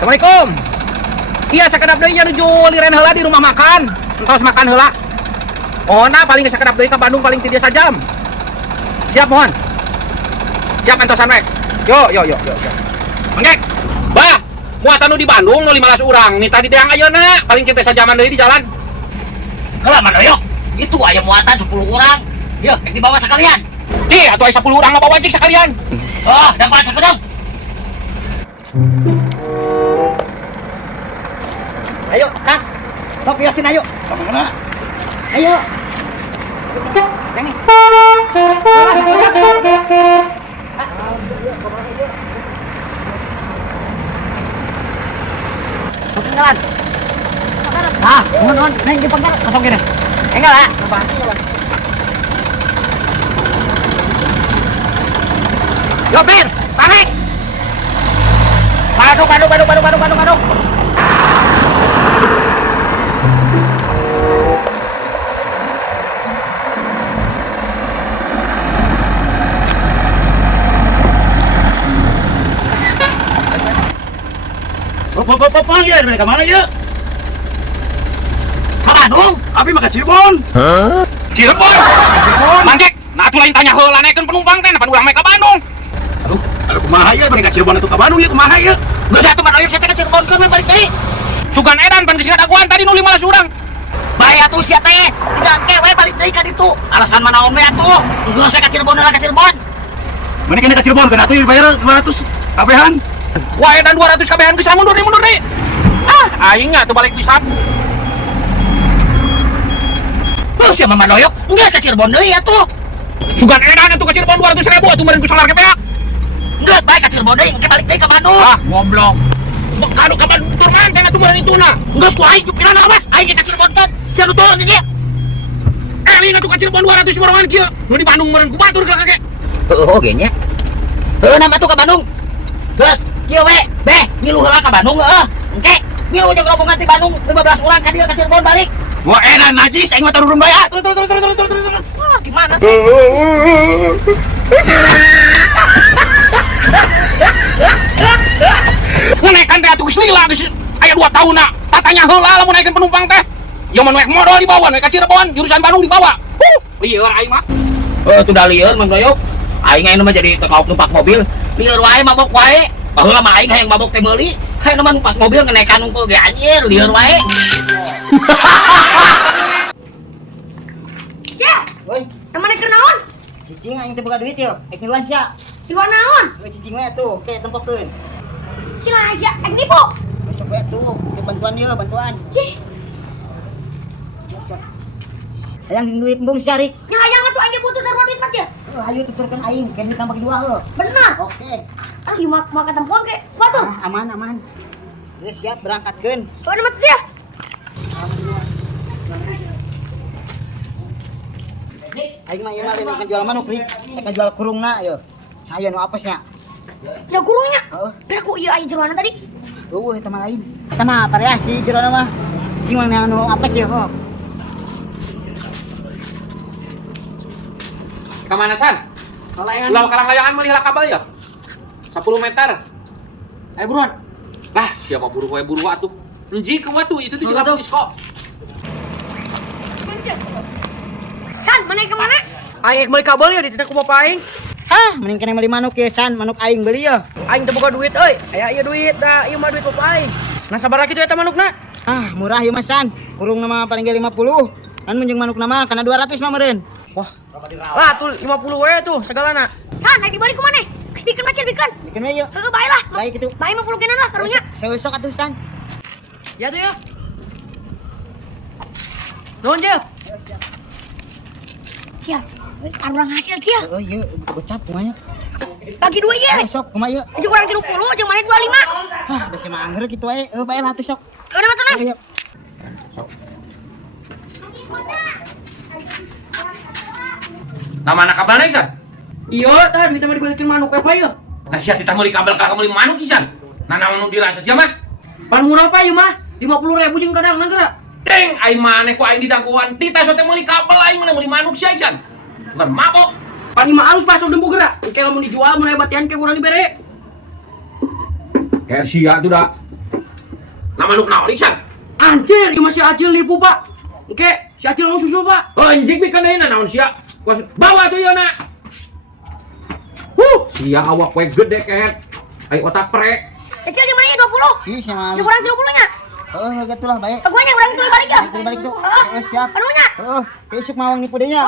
Assalamualaikum. Iya sakedap deui nya nuju liren heula di rumah makan. Entos makan heula. Mohon paling sakedap deui ka Bandung paling ti dia sajam. Siap mohon. Siap entosan we. Yo. Mangek. Bah, muatan nu di Bandung nu 15 urang. Nita di deang ayeuna paling teh sajaman deui di jalan. Kalau mana yuk? Itu aya muatan 10 orang. Yuk, dibawa sekalian. Ti, atuh aya 10 urang mah bawa jik sekalian. Oh, dapat sekedap. Ayo, Kang. Sok yosin ayo. Kemana? Ayo. Ikut, jangan. Ketinggalan. Ah, mohon, neng dipegang kosong gini. Enggak lah. Ngebahas. Yo, Ben, panik. Padu. Panggil mereka mana ya? Ke Bandung? Abi mah ke Cirebon. Cirebon. Mangek, nah atuh lain tanya heula naekeun penumpang teh napan urang mah ka Bandung. Aduh kumaha ya mereka Cirebon itu ke Bandung ya kumaha ya? Geus atuh mah oyek saya ke Cirebon keur balik deui. Sugan edan pan geus daguan tadi nu 15 urang. Bae atuh sia teh, digangke we balik deui ka ditu. Alasan mana naon we atuh? Geus saya ke Cirebon heula ke Cirebon. Mana kene ke Cirebon kan atuh dibayar 200 kabehan. Wah edan 200 kabehan geus mundur deui. Ah, aing nya teu balik pisan. Tuh sia Mama Noyok, geus ke Cirebon deui atuh. Sugan edan atuh ke Cirebon 200.000 atuh meureun ku solar ke beak. Geus bae ke Cirebon deui, engke balik deui ka Bandung. Ah, goblok. Kanu ka Bandung turun teh atuh meureun ituna. Geus ku aing pikiran Mas, aing ke Cirebon kan. Sia nu turun ieu. Eling atuh ka Cirebon 200 barongan kieu. Nu di Bandung meureun ku batur ka kake. Heuh ge nya. Heuh nama tuh ka Bandung. Geus kieu we, beh, ngilu heula ka Bandung heuh. Engke ngilu jeung rombongan ti Bandung 15 urang ka dieu ka Cirebon balik. Wah edan najis aing mah turun bae. Turun. Wah, gimana sih? Ngenekan teh atuh geus lila geus aya 2 tahunna. Tatanya heula lamun naekeun penumpang teh. Yang mau naik modal dibawa, naik ke Cirebon, jurusan Bandung dibawa. Lieur aing mah. Tuh dah lieur Mang Doyok. Aing aya mah jadi tukang numpak mobil. Lieur wae mabok wae. Baheula mah aing hayang mabok teh meuli. Hayang mah numpak mobil ngenekan unggul ge anjir, lieur wae. Cek, Woi, emang keur naon? cicing aing teh boga duit yeuh. Ek ngiluan sia. Di luar naon? We cicing we atuh, oke tempokeun. Cina aja, nipu. Besok we atuh, teu bantuan yeuh, bantuan. Cih, Besok. Hayang duit embung sarik. yang atuh aing butuh sarua duit mah, Cek. Ayo tukerkeun aing, kene tambah dua heuh. Bener. Oke. Aduh, mau ketempuan ke? Waduh. Aman. Geus siap berangkatkeun. Oh, nama tuh ya. Aing mah ieu mah lain jual manuk nih, teh jual kurungna yeuh. Saya nu apesnya. Ya kurungnya. Heeh. Berku iya aing jeroana tadi. Eueuh eta mah lain. Eta mah variasi jeroana mah. Cing mah anu apes ya, ho. Ka mana san? Ulah kalang-layangan mah heula kabel ya. 10 meter. Buruan. Lah, siapa buru wae buru atuh. Enji ke watu itu tuh juga disko. San, mana ke mana? Aing meuli kabel ya dititah kumaha paing. Ah, mending kena meuli manuk ye san, manuk aing beli ya. Aing teu boga duit euy. Aya ieu duit da ieu mah duit papa aing. Nah sabaraha kitu eta manukna? Ah, murah ieu mah san. Kurung nama paling ge 50. Kan mun jeung manuk nama kana 200 mah meureun. Wah. Lah tuh 50 we tuh segalana. San, aing dibalik ke mana? Bikin macet bikin. Bikin we yeuh. Heuh, bae lah. Baik itu. Bae 50 genan lah karunya. Seusok atuh san. Ya tuh ya. Nuhun Jil. Cia, arurang hasil cia. Oh iya, gocap kumaha. Bagi dua iya. Sok kumaha yeuh. Jeung urang 30, jeung mana 25. Hah, da si mangger kitu wae. Bae lah atuh sok. Nama tuh nah. Ayo. Nama anak kabel naik san? Iya, tah duit mah dibalikin manuk we ya. Nah sia titah meuli kabel ka meuli manuk isan. Nah naon nu dirasa sia mah? Pan murah pa ieu mah? 50.000 jeung kadang nagara. Deng, aing maneh ku aing didaguan. Titah sote meuli kabel aing mana meuli manuk sia isan. Bukan mabok. Pan imah alus pas dembu geura. Engke lamun dijual mun aya batian ke urang dibere. Kayak sia tuh dah. Nama lu kenal Iksan? Anjir, ieu masih Acil nipu, Pak. Oke, si Acil mau susul, Pak. Anjing bikin deuna naon sia? Bawa tuh yeuna. Sia awak we gede kehet. Ai otak prek. Kecil jeung mana 20? Si sama. Jeung urang 30 nya. Heeh, gitulah baik. Gue nya urang 30 balik ya. Balik tuh. Heeh. Siap. Karunya. Heeh, besok mawang nipu deui nya.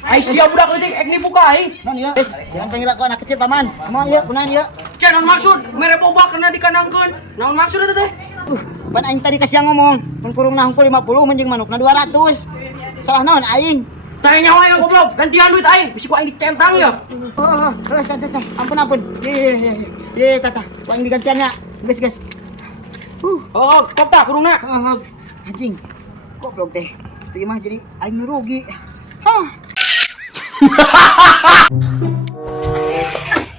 Ai sia budak leutik ek nipu ka aing. Non ieu. Jangan panggil aku anak kecil paman. Mau ieu, kunaon ieu? Cen naon maksud? Mere boba kena dikandangkeun. Naon maksud eta teh? Pan aing tadi kasih ngomong, mun kurung na hungkul 50 menjing manukna 200. Salah naon aing? Tanya nyawa yang goblok, gantian duit aing. Bisi ku aing dicentang ya. San. Ampun. Ye, tata. Ku aing digantiannya. Geus. Oh, kop tah kurungna. Anjing. Goblok teh. Itu mah jadi aing rugi.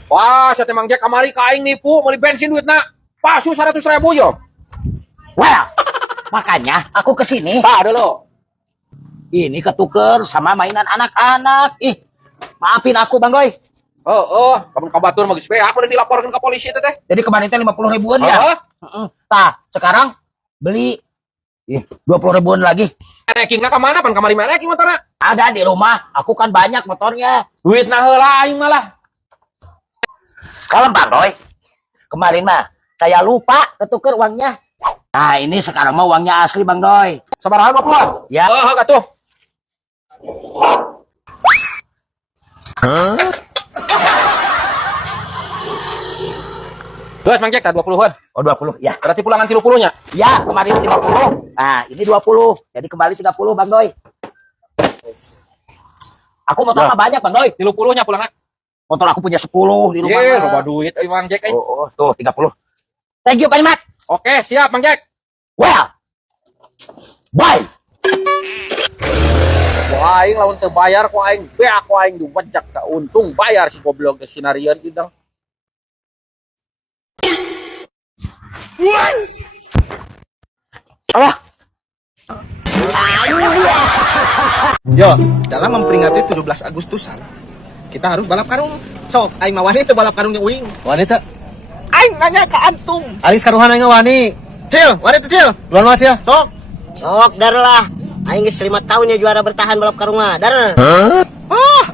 Wah, saya Mang Jack kamari ka aing nipu, meuli bensin duitna. Pasu 100.000 yo. Well, makanya aku kesini. Tah ada lo. Ini ketuker sama mainan anak-anak. Ih, maafin aku Bang Doy. Kamu kabatur magis we, aku udah dilaporkan ke polisi teh. Jadi kemarin teh 50 ribuan ya. Tah, sekarang beli 20 ribuan lagi. Merekingna ka mana? Pan kamari mereking motorna. Ada di rumah. Aku kan banyak motornya. Duitna heula aing malah. Kalem Bang Doy. Kemarin mah saya lupa ketuker uangnya. Nah, ini sekarang mah uangnya asli Bang Doy. Sabaraha 20? Ya. Atuh. Terus Mang Jack 20-an. Oh, 20. Ya. Berarti pulangan 30-nya. Ya, kemarin 50. Nah, ini 20. Jadi kembali 30 Bang Doy. Aku motor mah banyak Bang Doy. 30-nya pulangan. Motor aku punya 10 di rumah. Ye, loba duit Mang Jack. Tuh 30. Thank you Pak Mat. Oke, siap Mang Jack. Well. Bye. Ku aing lamun teu bayar ku aing beak ku aing diwajak ka untung bayar si goblok teh sinarian gitu. Alah. Yo, dalam memperingati 17 Agustusan, kita harus balap karung. Sok, aing mah wani teu balap karungnya uing. Wanita. Aing nanya ke antum. Aris karuhan aing wani. Cil, wani teh Cil. Duluan mah Cil. Sok. Sok, dar lah. Aing geus 5 tahun ya juara bertahan balap karung mah. Dar.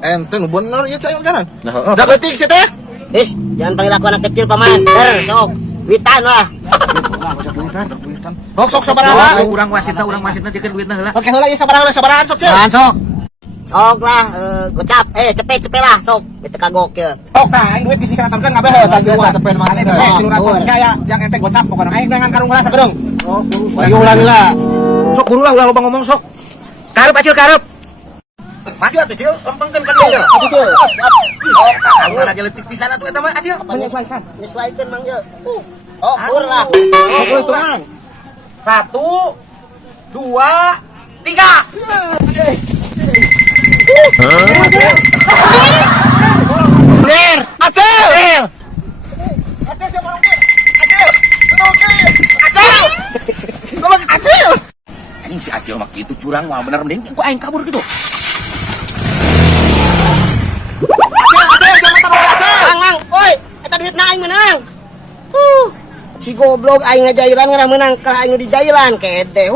Ente nu bener ieu cai jalan. Nah, Da leutik sih teh. Is, jangan panggil aku anak kecil paman. Dar, sok. Witan lah. Sok sabaraha. Urang wasitna dikeun duitna heula. Oke, heula ieu sabaraha sok Cil. sok. Sok lah, gocap. Cepet lah, sok. Bete kagok ya. Sok tah aing duit geus disantarkeun ngabeh tajuan. Cepen mah ane cepet 300 kaya yang ente gocap pokona. Aing dengan karung heula sagedeung. Ayo ulah lila. Sok kurulah ulah loba ngomong sok. Karep Acil karep. Maju atuh Cil, lempengkeun ka dieu. Atuh, Cil. Kalau lagi letik pisan atuh eta mah Acil. Menyesuaikan Mang Yo. Oh, pur lah. Sok kudu hitungan. 1 2 3. Ler, Acil. Acil. Anjing si Acil mah kitu curang mah bener mending ku aing kabur gitu. Acil, jangan taruh Acil. Mang, oi, eta duitna aing menang. Si goblok aing ngajailan ngarah menang, ka aing nu dijailan kede.